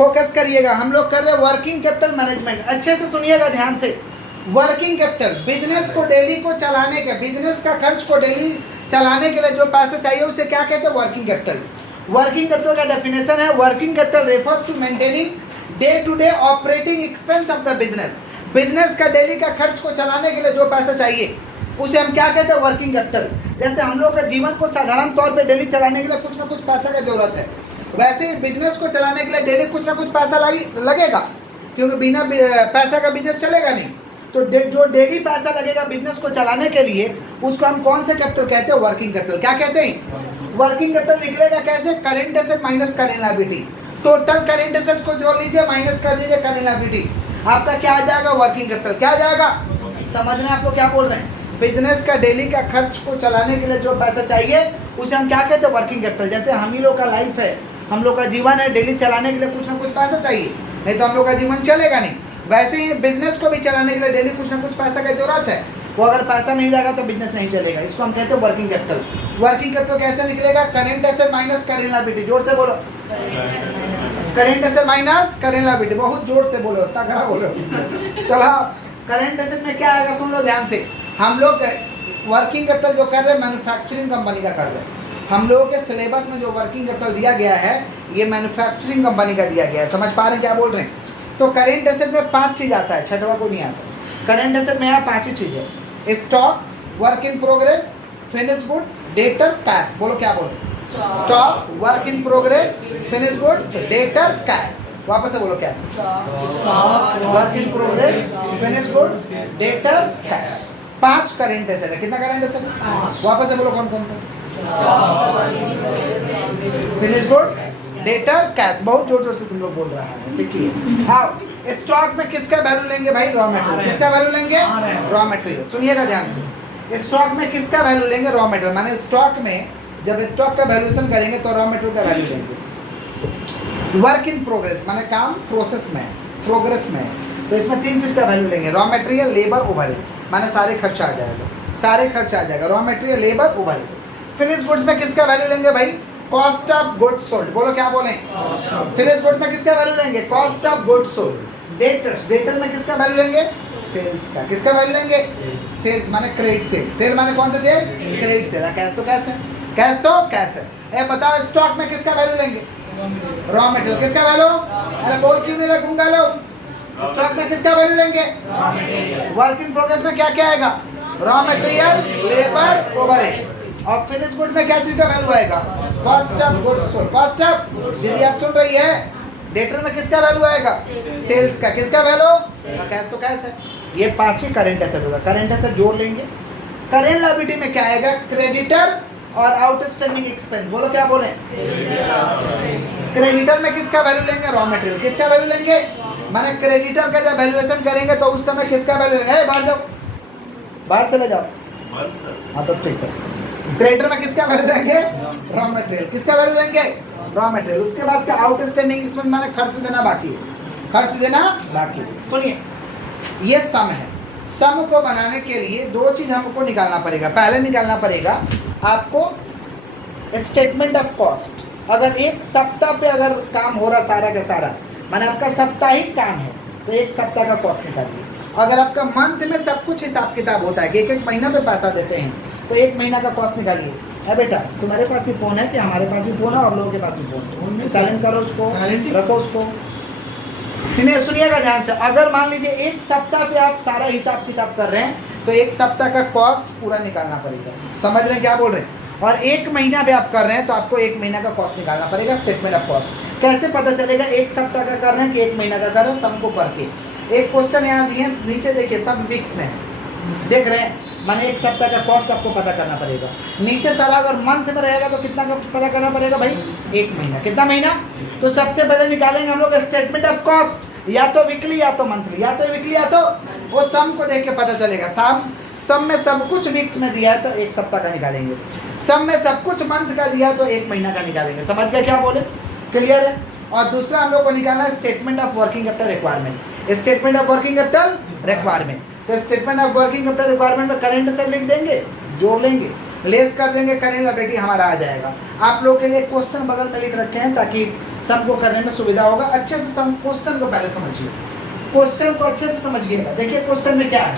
Focus करिएगा, हम लोग कर रहे हैं वर्किंग कैपिटल मैनेजमेंट। अच्छे से सुनिएगा ध्यान से। वर्किंग कैपिटल, बिजनेस को डेली को चलाने के, बिजनेस का खर्च को डेली चलाने के लिए जो पैसे चाहिए उसे क्या कहते हैं? Working capital. वर्किंग कैपिटल का डेफिनेशन है, working capital refers to maintaining day to day operating expense of the business. Business का डेली का खर्च को चलाने के लिए जो पैसा चाहिए उसे हम क्या कहते हैं? Working capital. जैसे हम लोग के जीवन को साधारण तौर पे डेली चलाने के लिए कुछ ना कुछ पैसा का जरूरत है, वैसे ही बिजनेस को चलाने के लिए डेली कुछ ना कुछ पैसा लगेगा, क्योंकि बिना पैसा का बिजनेस चलेगा नहीं। तो जो डेली पैसा लगेगा बिजनेस को चलाने के लिए उसको हम कौन से कैपिटल कहते हैं? Working capital. क्या कहते हैं? वर्किंग कैपिटल निकलेगा कैसे? Current asset minus current liability. Total current asset को जोड़ लीजिए, माइनस कर दीजिए करेंट लायबिलिटी, आपका क्या आ जाएगा? Working capital. क्या आ जाएगा? समझ रहे हैं आप लोग क्या बोल रहे हैं? बिजनेस का डेली का खर्च को चलाने के लिए जो पैसा चाहिए उसे हम क्या कहते हैं? Working capital. जैसे हम ही लोग का लाइफ है, हम लोग का जीवन है, डेली चलाने के लिए कुछ ना कुछ पैसा चाहिए, नहीं तो हम लोग का जीवन चलेगा नहीं। वैसे ही बिजनेस को भी चलाने के लिए डेली कुछ ना कुछ पैसा की जरूरत है, वो अगर पैसा नहीं रहेगा तो बिजनेस नहीं चलेगा। इसको हम कहते हैं वर्किंग कैपिटल। वर्किंग कैपिटल कैसे निकलेगा? Current asset minus current liability. जोर से बोलो, current asset minus current liability. बहुत जोर से बोलो, तगड़ा बोलो। चलो, करेंट एसेट में क्या आएगा सुन लो ध्यान से। हम लोग वर्किंग कैपिटल जो कर रहे हैं मैन्युफैक्चरिंग कंपनी का कर रहे हैं। हम लोगों के सिलेबस में जो वर्किंग कैपिटल दिया गया है ये मैन्युफैक्चरिंग कंपनी का दिया गया है। समझ पा रहे हैं क्या बोल रहे हैं? तो करेंट एसेट में 5 चीज़ आता है, छठवा को नहीं आता। करेंट एसेट में यहाँ 5 ही चीज़ है, stock, work in progress, finish goods, debtor, cash. बोलो क्या बोलो? Stock, work in progress, finish goods, debtor, cash. वापस से बोलो क्या? Work in progress, finish goods, debtor, cash. 5 current asset है। कितना करेंट एसेट? वापस से बोलो कौन कौन सा? Finish goods, debtor, cash. बहुत जोर जोर से तुम लोग बोल रहा है, ठीक है। हाँ, स्टॉक में किसका वैल्यू लेंगे भाई? Raw material. किसका वैल्यू लेंगे? Raw material. सुनिएगा ध्यान से, स्टॉक में किसका वैल्यू लेंगे? Raw material. माने स्टॉक में जब स्टॉक का वैल्यूएशन करेंगे तो रॉ मटेरियल का वैल्यू लेंगे। वर्क इन प्रोग्रेस माने काम प्रोसेस में, प्रोग्रेस में, तो इसमें 3 चीज़ का वैल्यू लेंगे, रॉ मटेरियल, लेबर, ओवरहेड। माने सारे खर्चा आ जाएगा, सारे खर्चा आ जाएगा, raw material, labour, overhead. Finish goods में किसका वैल्यू लेंगे भाई? Cost of goods sold. बोलो क्या बोलें? फिनिश गुड्स में किसका वैल्यू लेंगे? Cost of goods sold. Debtors, debtor में किसका वैल्यू लेंगे? सेल्स का। किसका वैल्यू लेंगे? सेल्स माने क्रेडिट सेल। सेल माने कौन सा सेल? Credit sale. कैश तो कैश है, कैश तो कैश है। बताओ स्टॉक में किसका वैल्यू लेंगे? Raw material. किसका वैल्यू? अरे बोल क्यों नहीं रहे गूंगा लोग? स्टॉक में किसका वैल्यू लेंगे? वर्क इन प्रोग्रेस में क्या क्या आएगा? Raw material, labour, overhead. और फिनिश गुड्स में क्या चीज का वैल्यू आएगा? Cost of goods sold. Cost of, यदि आप सुन रही है, डेटर में किसका वैल्यू आएगा? सेल्स का। किसका वैल्यू? कैश तो कैश है। ये 5 ही करेंट एसेट होगा। करेंट एसेट जोड़ लेंगे। करेंट लायबिलिटी में क्या आएगा? क्रेडिटर और आउटस्टैंडिंग एक्सपेंस। बोलो क्या बोले? क्रेडिटर में किसका वैल्यू लेंगे? Raw material. किसका वैल्यू लेंगे? माने क्रेडिटर का जब वैल्यूएशन करेंगे तो उस समय किसका वैल्यू लेंगे? बाहर जाओ, बाहर चले जाओ। हाँ तो ठीक है। क्रेडिटर में किसका वैल्यू लेंगे? Raw material. किसका वैल्यू लेंगे? Raw material. उसके बाद का आउटस्टैंडिंग एक्सपेंस माने खर्च देना बाकी है, खर्च देना बाकी है। सुनिए, ये सम है। सम को बनाने के लिए 2 चीज हमको निकालना पड़ेगा। पहले निकालना पड़ेगा आपको स्टेटमेंट ऑफ कॉस्ट। अगर एक सप्ताह पे अगर काम हो रहा सारा का सारा, माने आपका साप्ताहिक काम है, तो 1 सप्ताह का कॉस्ट निकालिए। अगर आपका मंथ में सब कुछ हिसाब किताब होता है कि 1-1 महीना पे पैसा देते हैं, तो 1 महीना का कॉस्ट निकालिए। है बेटा, तुम्हारे पास भी फ़ोन है कि हमारे पास भी फ़ोन है और लोगों के पास भी फ़ोन है? साइलेंट करो उसको, रखो उसको। सुनिएगा ध्यान से। अगर मान लीजिए 1 सप्ताह पे आप सारा हिसाब किताब कर रहे हैं तो 1 सप्ताह का कॉस्ट पूरा निकालना पड़ेगा। समझ रहे हैं क्या बोल रहे हैं? और 1 महीना पे आप कर रहे हैं तो आपको 1 महीना का कॉस्ट निकालना पड़ेगा, स्टेटमेंट ऑफ कॉस्ट। कैसे पता चलेगा 1 सप्ताह का कर रहे हैं कि 1 महीना का कर रहे हैं? सम को पढ़ के। एक क्वेश्चन यहाँ दिए, नीचे देखिए, सब वीक्स में है, देख रहे हैं? माने 1 सप्ताह का कॉस्ट आपको पता करना पड़ेगा। नीचे सारा अगर मंथ में रहेगा तो कितना का पता करना पड़ेगा भाई? 1 महीना। कितना महीना? तो सबसे पहले निकालेंगे हम लोग स्टेटमेंट ऑफ कॉस्ट, या तो वीकली या तो मंथली, या तो वीकली या तो वो सम को देख के पता चलेगा। सम में सब कुछ वीक्स में दिया है तो 1 सप्ताह का निकालेंगे। सम में सब कुछ मंथ का दिया तो 1 महीना का निकालेंगे। समझ गया क्या बोले? क्लियर है? और दूसरा हम लोग को निकालना है statement of working capital requirement. Statement of working capital requirement, तो statement of working capital requirement में करंट एसेट लिख देंगे, जोड़ लेंगे। लेस कर देंगे, करेंट लायबिलिटी हमारा आ जाएगा। आप लोग के लिए क्वेश्चन बगल में लिख रखे हैं ताकि सबको करने में सुविधा होगा। अच्छे से क्वेश्चन को पहले समझिए, क्वेश्चन को अच्छे से समझिएगा। देखिए क्वेश्चन में क्या है,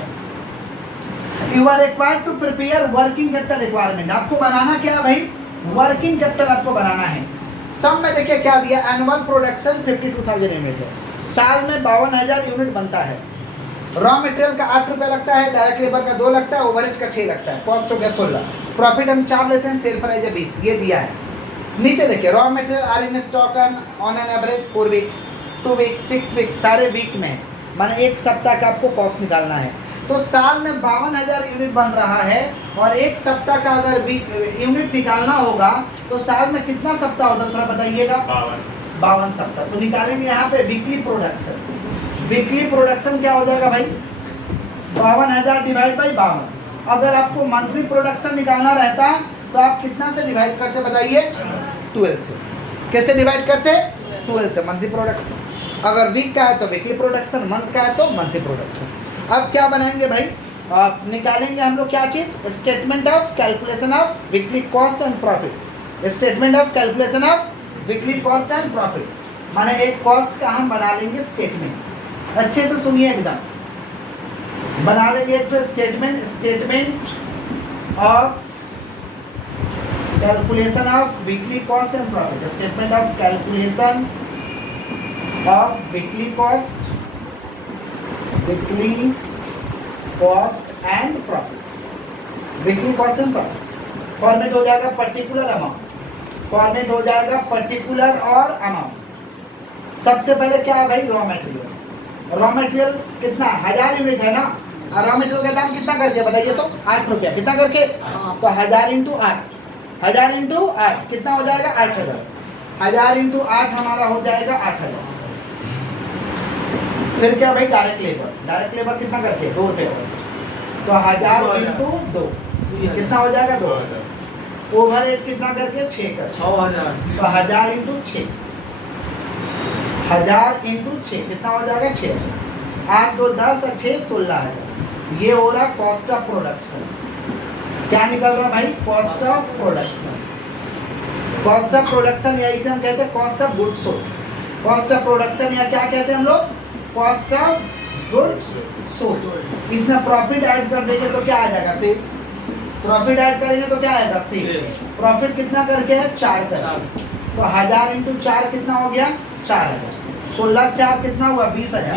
you are required to prepare working capital requirement. आपको बनाना क्या है भाई, वर्किंग कैपिटल आपको बनाना है। सम में देखिए क्या दिया, एनुअल प्रोडक्शन 52,000 यूनिट है, साल में 52,000 यूनिट बनता है। रॉ मटेरियल का 8 रुपये लगता है, डायरेक्ट लेबर का 2 लगता है, ओवरहेड का 6 लगता है, कॉस्ट हो गया 16, प्रॉफिट हम 4 लेते हैं, सेल प्राइस है 20, ये दिया है। नीचे देखिए raw material are in stock on an average 4 weeks, 2 weeks, 6 weeks, सारे वीक में माने एक सप्ताह का आपको कॉस्ट निकालना है। तो साल में 52,000 यूनिट बन रहा है और एक सप्ताह का अगर यूनिट निकालना होगा तो साल में कितना सप्ताह होता है थोड़ा बताइएगा, 52 सप्ताह। तो निकालेंगे यहाँ पे वीकली प्रोडक्शन। वीकली प्रोडक्शन क्या हो जाएगा भाई, 52,000 डिवाइड बाई 52। अगर आपको मंथली प्रोडक्शन निकालना रहता तो आप कितना से डिवाइड करते बताइए, 12 से। कैसे डिवाइड करते, 12 से मंथली प्रोडक्शन। अगर वीक का है तो वीकली प्रोडक्शन, मंथ का है तो मंथली प्रोडक्शन। अब क्या बनाएंगे भाई, निकालेंगे हम लोग क्या चीज़, statement of calculation of weekly cost and profit. Statement of calculation of weekly cost and profit माने एक कॉस्ट का हम बना लेंगे स्टेटमेंट। अच्छे से सुनिए एकदम, बना लेंगे एक statement, statement of calculation of weekly cost and profit. Statement of calculation of weekly cost, weekly cost and profit. Weekly cost and profit format हो जाएगा पर्टिकुलर अमाउंट, फॉर्मेट हो जाएगा पर्टिकुलर और अमाउंट। सबसे पहले क्या है भाई, रॉ मटेरियल। रॉ मटेरियल कितना, 1000 यूनिट है ना, और रॉ मटेरियल का दाम कितना करके बताइए तो 8 रुपया। कितना करके, तो 1000 इंटू 8, 1000 इंटू 8 कितना हो जाएगा, 8000। 1000 इंटू 8 हमारा हो जाएगा 8000। फिर क्या भाई, डायरेक्ट लेबर। डायरेक्ट लेबर कितना करके, 2 रुपये, तो 1000 इंटू 2 कितना हो जाएगा, 2। ओवरहेड कितना करके, 6 कर, 6000, तो 1000 इंटू 6, 1000 इंटू 6 कितना हो जाएगा, 6000। 8 2 10 और 6 16,000। ये हो रहा कॉस्ट ऑफ प्रोडक्शन। क्या निकल रहा भाई, cost of production. Cost of production या इसे हम कहते हैं cost of goods sold. Cost of production या क्या कहते हैं हम लोग, कॉस्ट ऑफ गुड्स सोल्ड। इसमें प्रॉफिट ऐड कर देंगे तो क्या आ जाएगा, सेल। प्रॉफिट ऐड करेंगे तो क्या आएगा, सेल। प्रॉफिट कितना करके है, 4 करके, तो 1000 इंटू 4 कितना हो गया, 4000। 16 4 कितना हुआ, 20,000।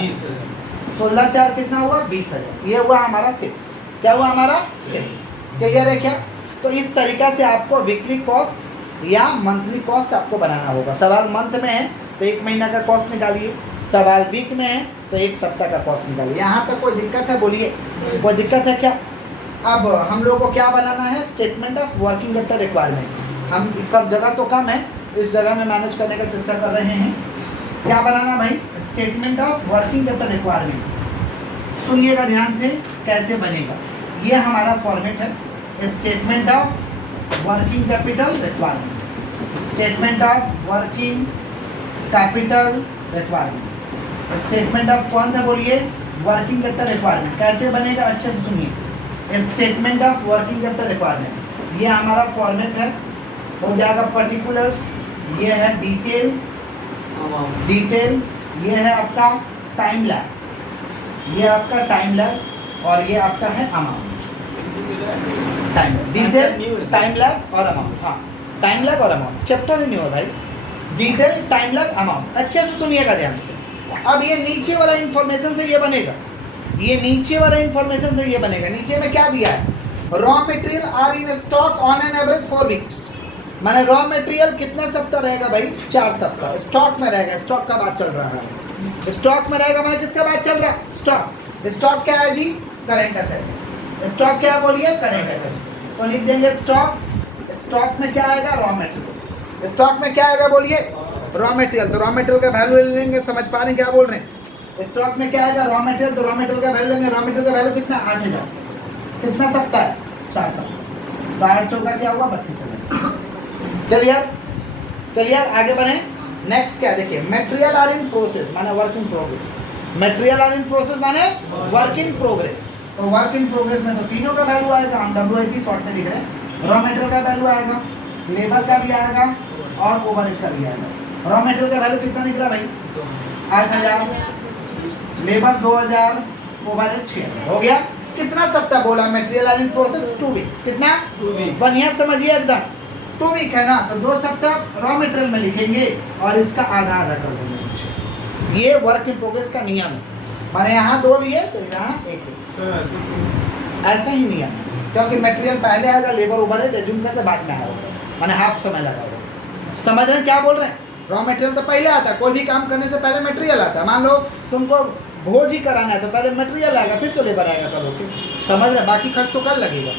16 4 कितना हुआ, 20,000। ये हुआ हमारा सेल्स। क्या हुआ हमारा, सेल्स। क्लियर है क्या। तो इस तरीका से आपको वीकली कॉस्ट या मंथली कॉस्ट आपको बनाना होगा। सवाल मंथ में है तो 1 महीना का कॉस्ट निकालिए, सवाल वीक में है तो 1 सप्ताह का कॉस्ट निकालिए। यहाँ तक कोई दिक्कत है, बोलिए कोई दिक्कत है क्या। अब हम लोग को क्या बनाना है, statement of working capital requirement. हम इसका जगह तो कम है, इस जगह में मैनेज करने का चेष्टा कर रहे हैं। क्या बनाना भाई, statement of working capital requirement. सुनिएगा ध्यान से कैसे बनेगा। ये हमारा फॉर्मेट है, statement of working capital requirement. Statement of working capital requirement. Statement of कौन सा बोलिए, वर्किंग कैपिटल रिक्वायरमेंट। कैसे बनेगा, अच्छे से सुनिए। Statement of working capital requirement, ये हमारा फॉर्मेट है। हो जाएगा पर्टिकुलर्स, ये है डिटेल, डिटेल, ये है आपका टाइम लैग, ये आपका टाइम लैग, और ये आपका है amount. Time detail, time lag और अमाउंट। हाँ, टाइम लैग और अमाउंट चैप्टर ही नहीं हो भाई। Detail, time lag, amount. अच्छे से सुनिएगा ध्यान से। अब ये नीचे वाला इंफॉर्मेशन से ये बनेगा, ये नीचे वाला इंफॉर्मेशन से ये बनेगा। नीचे में क्या दिया है, raw material are in stock on an average 4 weeks. माने रॉ मटेरियल कितना सप्ताह रहेगा भाई, 4 सप्ताह स्टॉक में रहेगा। स्टॉक का बात चल रहा है, स्टॉक में रहेगा माने किसका बात चल रहा है, स्टॉक। स्टॉक क्या है जी, करेंट एसेट। स्टॉक क्या बोलिए, करेंट एसेट। तो लिख देंगे स्टॉक। स्टॉक में क्या आएगा, रॉ मटेरियल। स्टॉक में क्या आएगा बोलिए, रॉ मटेरियल। तो रॉ मटेरियल का वैल्यू ले लेंगे, समझ पा रहे हैं क्या बोल रहे हैं। स्टॉक में क्या आएगा, रॉ मटेरियल। तो रॉ मटेरियल का वैल्यू लेंगे, रॉ मटेरियल का वैल्यू कितना, 8000। कितना सप्ताह है, 4 सप्ताह। तो 8 चौका क्या हुआ, 32,000। Clear, clear. आगे बढ़े। नेक्स्ट क्या देखिए, मटेरियल आर इन प्रोसेस माने work in progress. Material are in process माने वर्क इन प्रोग्रेस। तो वर्क इन प्रोग्रेस में तो तीनों का वैल्यू आएगा। हम WIP शॉर्ट में लिख रहे हैं, रॉ मटेरियल का वैल्यू आएगा, लेबर का भी आएगा और ओवरहेड का भी आएगा। रॉ मटेरियल का वैल्यू कितना निकला भाई? 8000, लेबर 2000, ओवरहेड 6000। हो गया। कितना सप्ताह बोला? Material are in process 2 weeks. कितना? 2 वीक्स। बढ़िया समझिए एकदम। 2 वीक है ना, तो 2 सप्ताह रॉ मटेरियल में लिखेंगे और इसका आधा आधा कर देंगे नीचे। ये वर्क इन प्रोग्रेस का नियम है। मैंने यहाँ 2 लिए तो यहाँ 1 लिए, ऐसा ही नियम है। क्योंकि मटेरियल पहले आएगा, लेबर ओवरहेड एज्यूम करके बाद में आएगा, मैंने हाफ समय लगा होगा। समझ रहे हैं क्या बोल रहे हैं? रॉ मटेरियल तो पहले आता है, कोई भी काम करने से पहले मटेरियल आता है। मान लो तुमको भोज ही कराना है तो पहले मटेरियल आएगा, फिर तो लेबर आएगा करोगे। समझ रहे हैं? बाकी खर्च तो कल लगेगा।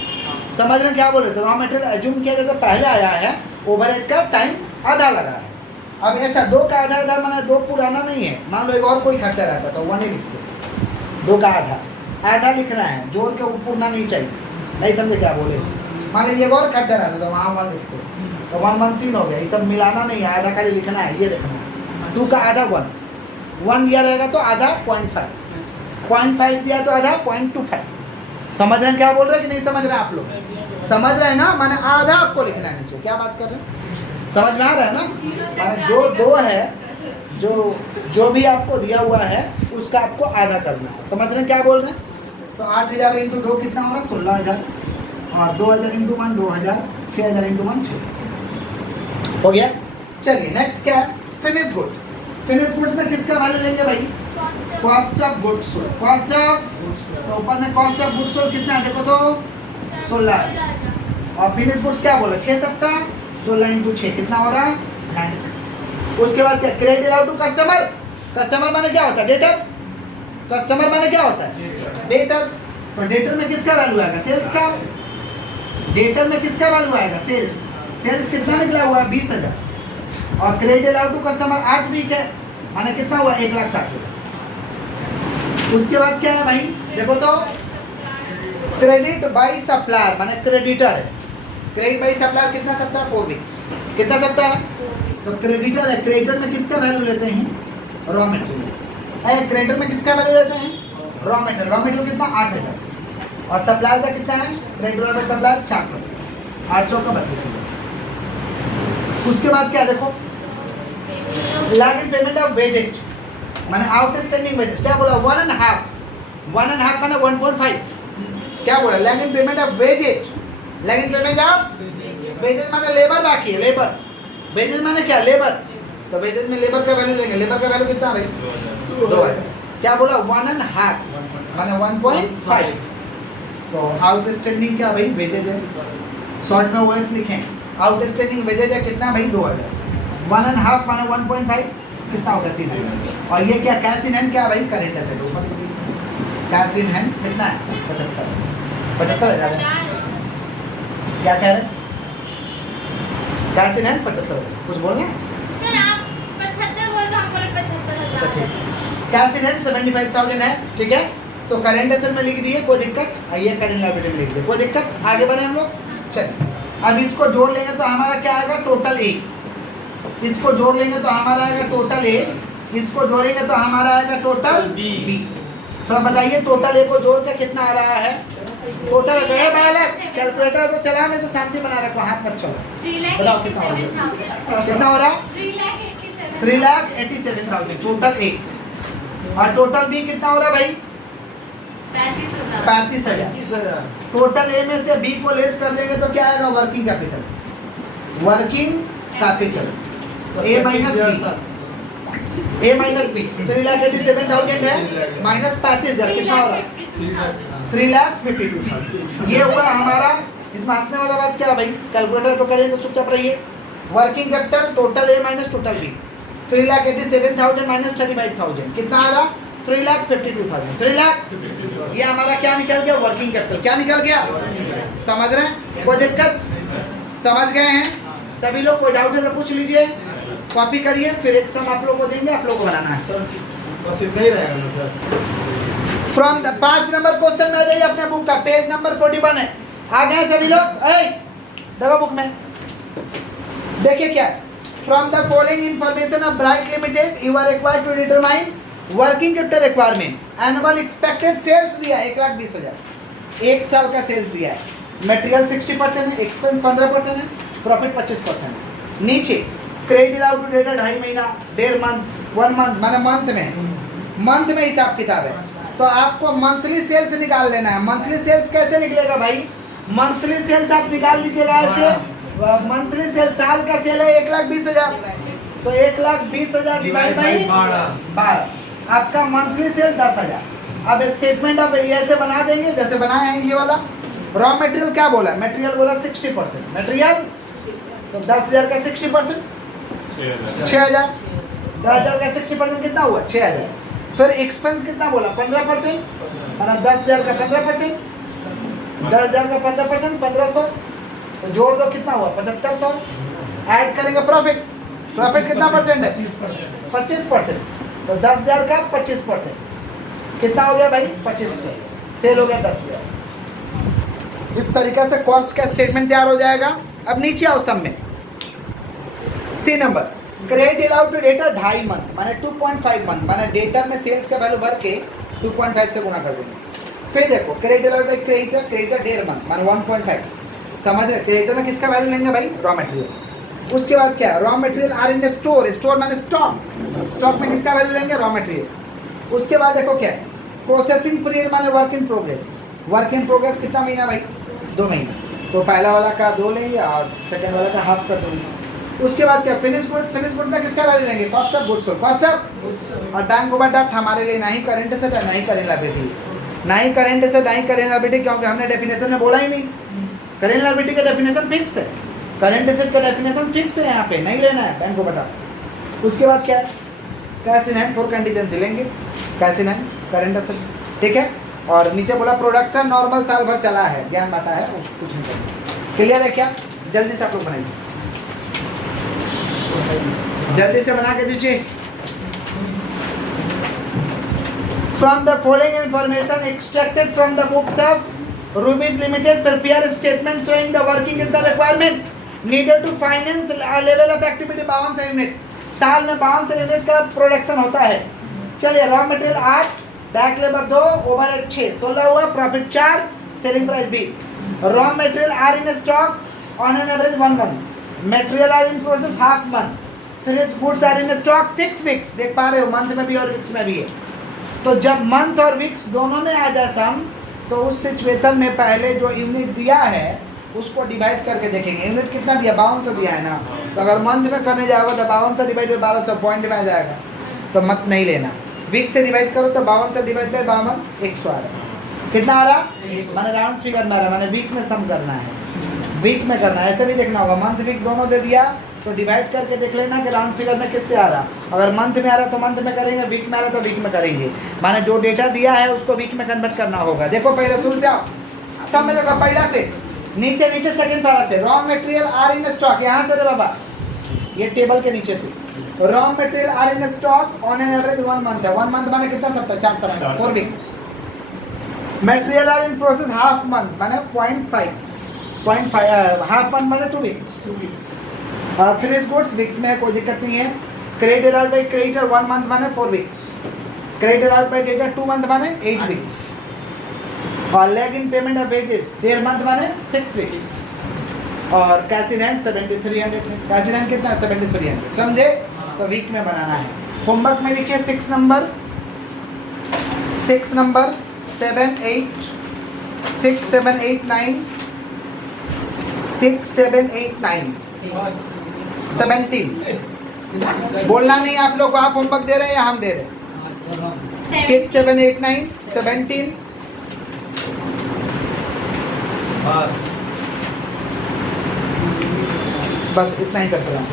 समझ रहे हैं क्या बोल रहे थे? रॉ मटेरियल एज्यूम किया जाता है पहले आया है, ओवरहेड का टाइम आधा लगा है। अब अच्छा 2 का आधा आधा माना 2 पुराना नहीं है। मान लो एक और कोई खर्चा रहता तो 1 ही लिखते। 2 का आधा आधा लिखना है, जोड़ के पूर्णा नहीं चाहिए। नहीं समझे क्या बोले? मान लीजिए एक और खर्चा रहता तो वहाँ 1 लिखते, तो 1 1 3 हो गया। ये सब मिलाना नहीं है, आधा खाली लिखना है, ये लिखना है। 2 का आधा 1 दिया रहेगा तो आधा 0.5 दिया तो आधा 0.25। समझ रहे हैं क्या बोल रहे हैं कि नहीं समझ रहे हैं आप लोग? समझ रहे हैं ना? माने आधा आपको लिखना है नीचे। क्या बात कर रहे हैं? समझ में आ रहा है ना? माने जो 2 है, जो भी आपको दिया हुआ है उसका आपको आधा करना है। समझ रहे हैं क्या बोल रहे हैं? तो 8000 इंटू 2 कितना हो रहा है? 16000, और 2000 इंटू 1 2000, 6000 इंटू 1 6000। हो गया। चलिए नेक्स्ट क्या है? Finish goods. फिनिश गुड्स में किसका वैल्यू लेंगे भाई? Cost of goods sold. Cost of, तो ऊपर में कॉस्ट ऑफ गुड्स सोल्ड कितना है देखो तो 16। और फिनिश गुड्स क्या बोला? 6 सप्ताह, 16 इंटू 6 कितना हो रहा है? 96। उसके बाद क्या? Credit allowed to customer. Customer माने क्या होता है? डेटर। कस्टमर माने क्या होता है? डेटर। तो डेटर में किसका वैल्यू आएगा? सेल्स का। डेटर में किसका वैल्यू आएगा? सेल्स। सेल्स कितना निकला हुआ है? 20000। और credit allowed to customer 8 week है, माने कितना हुआ? 1,60,000। उसके बाद क्या है भाई देखो तो? क्रेडिट बाय सप्लायर, माने क्रेडिटर है। क्रेडिट बाय सप्लायर कितना सप्ताह? 4 वीक्स। कितना सप्ताह है? तो क्रेडिटर है। क्रेडिटर में किसका वैल्यू लेते हैं? Raw material. क्रेडिटर में किसका वैल्यू लेते हैं? Raw material. रॉ मटेरियल कितना? 8000। और सप्लायर का कितना है? क्रेडिटर बाय सप्लायर 400, 800 का 32,000। उसके बाद क्या देखो? Lag in payment of wages, माने आउटस्टैंडिंग वेजेस। क्या बोला? 1.5 माने 1.5। क्या बोला? Lag in payment of wages. Lag in payment of wages माने लेबर बाकी है, लेबर। वेजेज माने क्या? लेबर। तो वेजेज में लेबर का वैल्यू लेंगे। लेबर का वैल्यू कितना भाई? 2000। क्या बोला? 1.5 माने 1.5। तो आउटस्टैंडिंग क्या भाई? वेजेज है। शॉर्ट में ओएस लिखें। आउटस्टैंडिंग वेजेज है कितना भाई? 2000। 1.5 माने 1.5 कितना होगा? 3000। और ये क्या? कैश इन हैंड क्या भाई? Current asset. ऊपर लिख दीजिए। कैश इन हैंड कितना है? 75,000। क्या कह रहे? Cash in hand 75,000। कुछ बोल रहे हैं? सर आप 75 बोल दो, हम बोले 75,000। अच्छा ठीक। कैश इन हैंड 75,000 है, ठीक है। तो करेंट एसेट में लिख दिए, कोई दिक्कत? ये करेंट लायबिलिटी में लिख दिए, कोई दिक्कत? आगे बढ़े हम लोग। चलिए अब इसको जोड़ लेंगे तो हमारा क्या आएगा? Total A. इसको जोड़ लेंगे तो हमारा आएगा टोटल ए। इसको जोड़ेंगे तो हमारा आएगा टोटल बी। थोड़ा बताइए टोटल ए को जोड़ के कितना आ रहा है? टोटल गए बालक कैलकुलेटर तो चला, नहीं तो शांति बना रखो, हाथ मत चलो। बताओ कितना हो रहा है? कितना हो रहा है? 3,87,000 टोटल ए। और टोटल बी कितना हो रहा है भाई? 35,000। टोटल ए में से बी को लेस कर देंगे तो क्या आएगा? Working capital. Working capital A minus B. A minus B 3,87,000 है माइनस 35,000 कितना हो रहा है? 3,52,000। ये हुआ हमारा। इसमें हंसने वाला बात क्या है भाई? कैलकुलेटर तो करें तो चुपचाप रहिए। Working capital total A minus total B 3,87,000 minus 35,000 कितना आ रहा? 3,52,000। 3 लाख ये हमारा क्या निकल गया? Working capital. क्या निकल गया? समझ रहे हैं? कोई दिक्कत? समझ गए हैं सभी लोग? कोई डाउट है तो पूछ लीजिए, कॉपी करिए, फिर एक सम आप लोग को देंगे, आप लोग को बनाना है। सर बस इतना ही रहेगा ना sir? From the 5 number question में आ जाइए अपने बुक का, पेज नंबर 41 है। आ गए सभी लोग? देखो बुक में देखिए क्या? From the following information of Bright Limited you are required to determine working capital requirement. Annual expected sales दिया 1,20,000, 1 साल का सेल्स दिया है। मटेरियल 60% है, एक्सपेंस 15% है, प्रॉफिट 25% है। नीचे क्रेडिट आउट टू डेटा 2.5 महीना, 1.5 मंथ, 1 मंथ, माने मंथ में हिसाब किताब है। तो आपको मंथली सेल्स निकाल लेना है। मंथली सेल्स कैसे निकलेगा भाई? मंथली सेल्स आप निकाल लीजिएगा ऐसे। मंथली सेल साल का सेल है 1,20,000, तो 1,20,000 डिवाइड बाई 12, आपका मंथली सेल 10,000। अब स्टेटमेंट आप ऐसे बना देंगे जैसे बनाए हैं ये वाला। रॉ मटेरियल क्या बोला? मटेरियल बोला 60%, मटेरियल तो 10,000 का 60% 6,000, 10,000 का 60% कितना हुआ? 6,000। फिर एक्सपेंस कितना बोला? 15%, और 10,000 का 15%, 10,000 का 15%, 1,500, तो जोड़ दो कितना हुआ? 7,500। ऐड करेंगे प्रॉफिट, प्रॉफिट कितना परसेंट है? 25%, तो 10,000 का 25% कितना हो गया भाई? 2500। सेल हो गया 10,000। इस तरीके से कॉस्ट का स्टेटमेंट तैयार हो जाएगा। अब नीचे आओ सब में। C number, credit out to data 2.5 month, माने 2.5 मंथ, माने डेटा में सेल्स का वैल्यू भर के 2.5 से गुना कर देंगे। फिर देखो credit out by creditor, creditor 1.5 month माने 1.5, समझ रहे? क्रेडिटर में किसका वैल्यू लेंगे भाई? Raw material. उसके बाद क्या? Raw material are in store, store माने स्टॉक, स्टॉक में किसका वैल्यू लेंगे? Raw material. उसके बाद देखो क्या? प्रोसेसिंग पीरियड माने work in progress, work in progress कितना महीना भाई? 2 महीना, तो पहला वाला का 2 लेंगे और सेकंड वाला का हाफ कर देंगे। उसके बाद क्या? फिनिश गुड्स, फिनिश गुड्स में किसका वैल्यू लेंगे? Cost of goods sold, cost of. और बैंक ओवरड्राफ्ट हमारे लिए नहीं करेंट एसेट है, नहीं करेंट लायबिलिटी, नहीं करेंट एसेट, नहीं करेंट लायबिलिटी, क्योंकि हमने डेफिनेशन में बोला ही नहीं। करेंट लायबिलिटी का डेफिनेशन फिक्स है, करेंट एसेट का डेफिनेशन फिक्स है, यहाँ पे नहीं लेना है बैंक ओवरड्राफ्ट। उसके बाद क्या? Cash in hand for contingency लेंगे, cash in hand current asset, ठीक है। और नीचे बोला प्रोडक्शन नॉर्मल साल भर चला है, ज्ञान बांटा है, कुछ नहीं करना। क्लियर है क्या? जल्दी से आप लोग बनाइए, जल्दी से बना के दीजिए। From the following information extracted from the books of Rubies Limited, prepare statement showing the working capital requirement needed to finance level of activity 52 unit. साल में 52 यूनिट का प्रोडक्शन होता है। चलिए, raw material 8, direct labour 2, overhead 6, 16 हुआ, profit 4, selling price 20। Raw material are in stock on an average 1 month, material are in process half month, finish goods are in stock 6 weeks. देख पा रहे हो, month में भी और वीक्स में भी है। तो जब मंथ और वीक्स दोनों में आ जाए सम, तो उस सिचुएशन में पहले जो यूनिट दिया है उसको डिवाइड करके देखेंगे। यूनिट कितना दिया? 5200 दिया है ना, तो अगर मंथ में करने जाओगे तो 5200 डिवाइड बाई 1200 पॉइंट में आ जाएगा, तो मत नहीं लेना। वीक से डिवाइड करो तो 5200 डिवाइड बाई 52 100 आ रहा है। कितना आ रहा? मैंने राउंड फिगर में आ रहा है, मैंने वीक में सम करना है, वीक में करना है। ऐसे भी देखना होगा, मंथ वीक दोनों दे दिया तो डिवाइड करके देख लेना कि राउंड फिगर में किससे आ रहा। अगर मंथ में आ रहा तो मंथ में करेंगे, वीक में आ रहा तो वीक में करेंगे। माने जो डेटा दिया है उसको वीक में कन्वर्ट करना होगा। देखो पहले शुरू से आओ, सब में देखो, पहला से नीचे नीचे सेकंड पैरा से। Raw material are in stock, यहाँ से रे बाबा, ये टेबल के नीचे से। Raw material are in stock on an average 1 month है। 1 मंथ माने कितना सप्ताह? 4 सप्ताह, 4 weeks. Material are in process half month माने 0.5 हाफ मंथ माने 2 वीक्स। फिनिश गुड्स वीक्स में है, कोई दिक्कत नहीं है। Credit out by creditor 1 month माने 4 weeks. Credit out by data 2 month माने 8 वीक्स। और lag in payment of wages 1.5 month माने 6 वीक्स। और कैश इन हैंड 7300 है। कैश इन हैंड कितना है? 7300, समझे? तो वीक में बनाना है। होमवर्क में लिखिए 6 नंबर 7, 8, 6, 7, 8, 9, 6, 7, 8, 9, 17। बोलना नहीं आप लोग को, आप होमवर्क दे रहे हैं या हम दे रहे हैं? 6, 7, 8, 9, 17। बस इतना ही करते रहो।